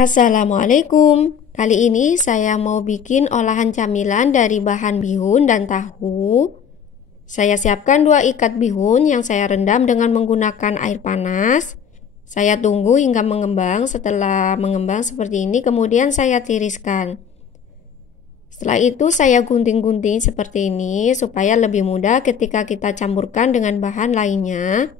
Assalamualaikum. Kali ini saya mau bikin olahan camilan dari bahan bihun dan tahu. Saya siapkan 2 ikat bihun yang saya rendam dengan menggunakan air panas. Saya tunggu hingga mengembang. Setelah mengembang seperti ini, kemudian saya tiriskan. Setelah itu saya gunting-gunting seperti ini supaya lebih mudah ketika kita campurkan dengan bahan lainnya.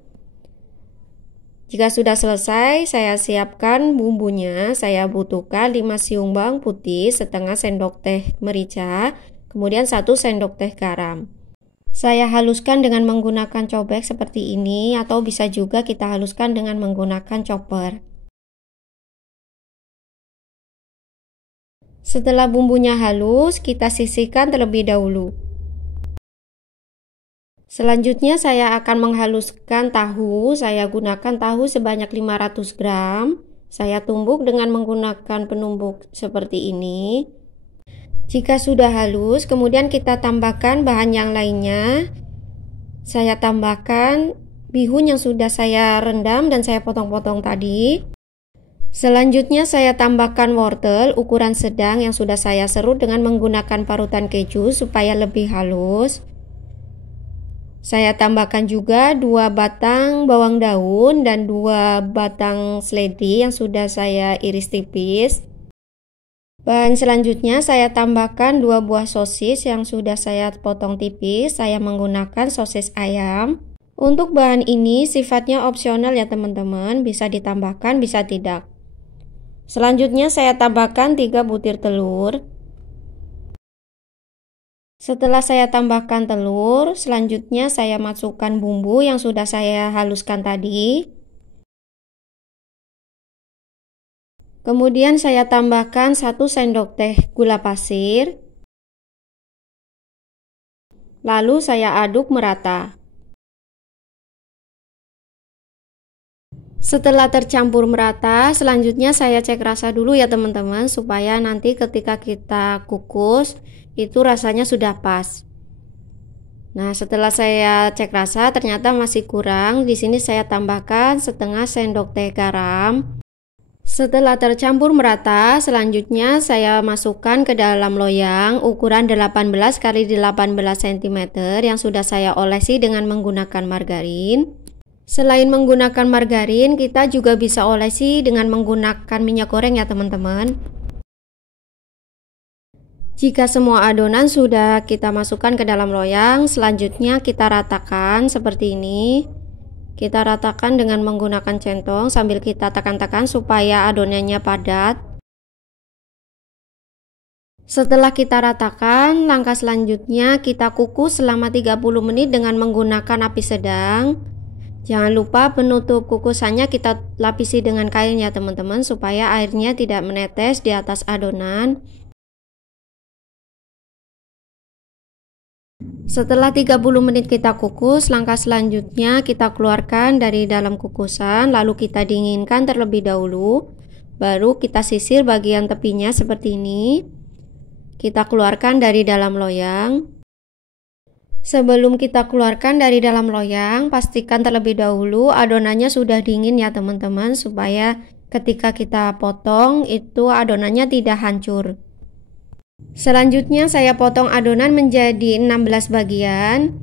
Jika sudah selesai, saya siapkan bumbunya. Saya butuhkan 5 siung bawang putih, setengah sendok teh merica, kemudian 1 sendok teh garam. Saya haluskan dengan menggunakan cobek seperti ini, atau bisa juga kita haluskan dengan menggunakan chopper. Setelah bumbunya halus, kita sisihkan terlebih dahulu. Selanjutnya saya akan menghaluskan tahu. Saya gunakan tahu sebanyak 500 gram. Saya tumbuk dengan menggunakan penumbuk seperti ini. Jika sudah halus, kemudian kita tambahkan bahan yang lainnya. Saya tambahkan bihun yang sudah saya rendam dan saya potong-potong tadi. Selanjutnya saya tambahkan wortel ukuran sedang yang sudah saya serut dengan menggunakan parutan keju supaya lebih halus. Saya tambahkan juga 2 batang bawang daun dan 2 batang seledri yang sudah saya iris tipis. Bahan selanjutnya saya tambahkan 2 buah sosis yang sudah saya potong tipis. Saya menggunakan sosis ayam. Untuk bahan ini sifatnya opsional ya teman-teman, bisa ditambahkan bisa tidak. Selanjutnya saya tambahkan 3 butir telur. Setelah saya tambahkan telur, selanjutnya saya masukkan bumbu yang sudah saya haluskan tadi. Kemudian saya tambahkan 1 sendok teh gula pasir. Lalu saya aduk merata. Setelah tercampur merata, selanjutnya saya cek rasa dulu ya teman-teman, supaya nanti ketika kita kukus itu rasanya sudah pas. Nah, setelah saya cek rasa ternyata masih kurang. Di sini saya tambahkan setengah sendok teh garam. Setelah tercampur merata, selanjutnya saya masukkan ke dalam loyang ukuran 18 x 18 cm yang sudah saya olesi dengan menggunakan margarin. Selain menggunakan margarin, kita juga bisa olesi dengan menggunakan minyak goreng ya teman-teman. Jika semua adonan sudah kita masukkan ke dalam loyang, selanjutnya kita ratakan seperti ini. Kita ratakan dengan menggunakan centong sambil kita tekan-tekan supaya adonannya padat. Setelah kita ratakan, langkah selanjutnya kita kukus selama 30 menit dengan menggunakan api sedang. Jangan lupa penutup kukusannya kita lapisi dengan kain ya teman-teman, supaya airnya tidak menetes di atas adonan. Setelah 30 menit kita kukus, langkah selanjutnya kita keluarkan dari dalam kukusan, lalu kita dinginkan terlebih dahulu. Baru kita sisir bagian tepinya seperti ini. Kita keluarkan dari dalam loyang. Sebelum kita keluarkan dari dalam loyang, pastikan terlebih dahulu adonannya sudah dingin ya teman-teman, supaya ketika kita potong itu adonannya tidak hancur. Selanjutnya saya potong adonan menjadi 16 bagian.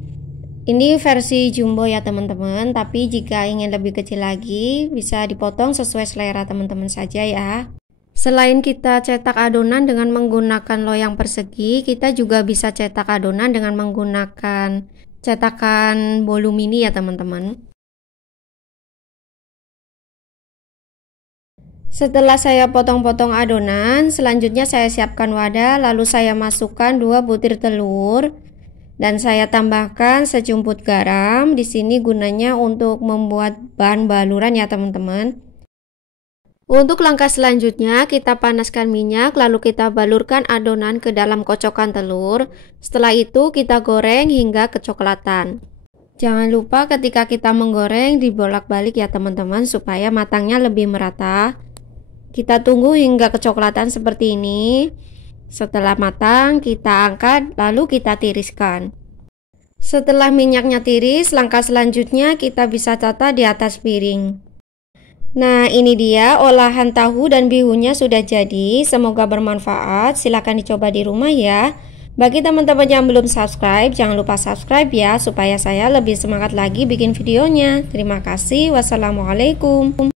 Ini versi jumbo ya teman-teman, tapi jika ingin lebih kecil lagi bisa dipotong sesuai selera teman-teman saja ya. Selain kita cetak adonan dengan menggunakan loyang persegi, kita juga bisa cetak adonan dengan menggunakan cetakan bolu mini ya teman-teman. Setelah saya potong-potong adonan, selanjutnya saya siapkan wadah, lalu saya masukkan 2 butir telur dan saya tambahkan sejumput garam. Di sini gunanya untuk membuat bahan baluran ya teman-teman. Untuk langkah selanjutnya kita panaskan minyak, lalu kita balurkan adonan ke dalam kocokan telur. Setelah itu kita goreng hingga kecoklatan. Jangan lupa ketika kita menggoreng dibolak-balik ya teman-teman, supaya matangnya lebih merata. Kita tunggu hingga kecoklatan seperti ini. Setelah matang kita angkat lalu kita tiriskan. Setelah minyaknya tiris, langkah selanjutnya kita bisa tata di atas piring. Nah, ini dia olahan tahu dan bihunnya sudah jadi. Semoga bermanfaat. Silahkan dicoba di rumah ya. Bagi teman-teman yang belum subscribe, jangan lupa subscribe ya, supaya saya lebih semangat lagi bikin videonya. Terima kasih. Wassalamualaikum.